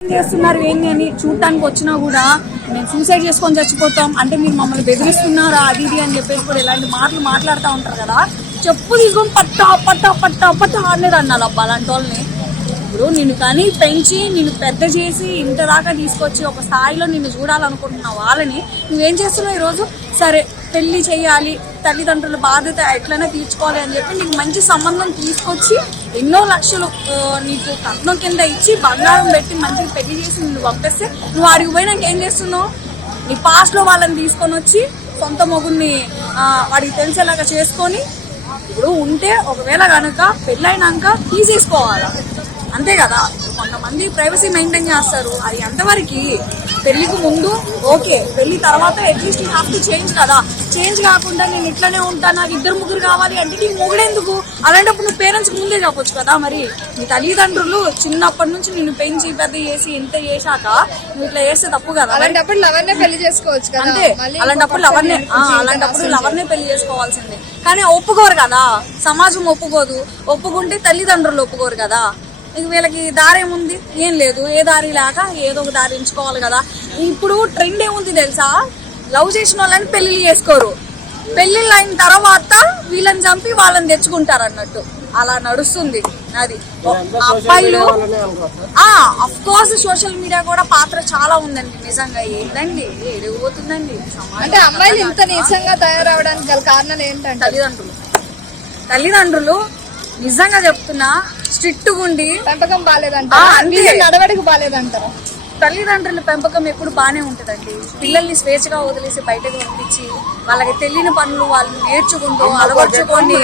చేస్తున్నారు ఏంటి అని చూడటానికి వచ్చినా కూడా మేము సూసైడ్ చేసుకొని చచ్చిపోతాం అంటే మీరు మమ్మల్ని బెదిరిస్తున్నారా అది ఇది అని చెప్పేసి కూడా ఇలాంటి మాటలు మాట్లాడుతూ ఉంటారు కదా. చెప్పు తీసుకొని పట్టా పట్టా పట్టా పట్టా అనేది అన్నారు అబ్బా అలాంటి వాళ్ళని. ఇప్పుడు నిన్ను కానీ పెంచి నిన్ను పెద్ద చేసి ఇంత దాకా తీసుకొచ్చి ఒక స్థాయిలో నిన్ను చూడాలనుకుంటున్న వాళ్ళని నువ్వేం చేస్తున్నావు ఈరోజు? సరే పెళ్లి చేయాలి, తల్లిదండ్రుల బాధ్యత ఎట్లయినా తీర్చుకోవాలి అని చెప్పి నీకు మంచి సంబంధం తీసుకొచ్చి ఎన్నో లక్షలు నీకు కట్నం కింద ఇచ్చి బంగారం పెట్టి మంచిగా పెళ్లి చేసి నిన్ను పంపిస్తే నువ్వు ఆడికి పోయినాక ఏం చేస్తున్నావు? నీ పాస్ట్లో వాళ్ళని తీసుకొని వచ్చి సొంత మొగుడిని వాడికి తెలిసేలాగా చేసుకొని ఇప్పుడు ఉంటే ఒకవేళ కనుక పెళ్ళైనాక తీసేసుకోవాలా అంతే కదా. కొంతమంది ప్రైవసీ మెయింటైన్ చేస్తారు, అది ఎంతవరకు? పెళ్లికి ముందు ఓకే, పెళ్లి తర్వాత at least you have to change కదా. చేంజ్ కాకుండా నేను ఇట్లనే ఉంటాను నాకు ఇద్దరు ముగ్గురు కావాలి అంటే నీకు మొగుడెందుకు? అలాంటప్పుడు నువ్వు పేరెంట్స్కి ముందే చెప్పొచ్చు కదా. మరి నీ తల్లిదండ్రులు చిన్నప్పటి నుంచి నిన్ను పెంచి పెద్ద చేసి ఇంత చేశాక నువ్వు ఇట్లా చేస్తే తప్పు కదా. అలాంటప్పుడు లవర్నే పెళ్లి చేసుకోవచ్చు కదా. అంతే, అలాంటప్పుడు లవర్నే పెళ్లి చేసుకోవాల్సిందే. కానీ ఒప్పుకోరు కదా, సమాజం ఒప్పుకోదు. ఒప్పుకుంటే తల్లిదండ్రులు ఒప్పుకోరు కదా. వీళ్ళకి దారి ఏముంది? ఏం లేదు, ఏ దారి లేక ఏదో ఒక దారి ఎంచుకోవాలి కదా. ఇప్పుడు ట్రెండ్ ఏముంది తెలుసా? లవ్ చేసిన వాళ్ళని పెళ్లిళ్ళు చేసుకోరు, పెళ్లిళ్ళు అయిన తర్వాత వీళ్ళని చంపి వాళ్ళని తెచ్చుకుంటారు అన్నట్టు అలా నడుస్తుంది. అది అబ్బాయిలు అఫ్ కోర్స్ సోషల్ మీడియా కూడా పాత్ర చాలా ఉందండి. నిజంగా ఏంటండి ఎడిగిపోతుందండి. అంటే అమ్మాయిలు ఇంత నీచంగా తయారవడానికి గల కారణాలు ఏంటంటే తల్లిదండ్రులు నిజంగా చెప్తున్నా స్ట్రిక్ట్ ఉండి పెంపకం బాగాలేదంట, నడవడికి బాగాలేదంటారు. తల్లిదండ్రుల పెంపకం ఎప్పుడు బాగానే ఉంటదండి. పిల్లల్ని స్వేచ్ఛగా వదిలేసి బయటకు పంపించి వాళ్ళకి తెలియని పనులు వాళ్ళు నేర్చుకుంటూ అలవర్చుకోండి.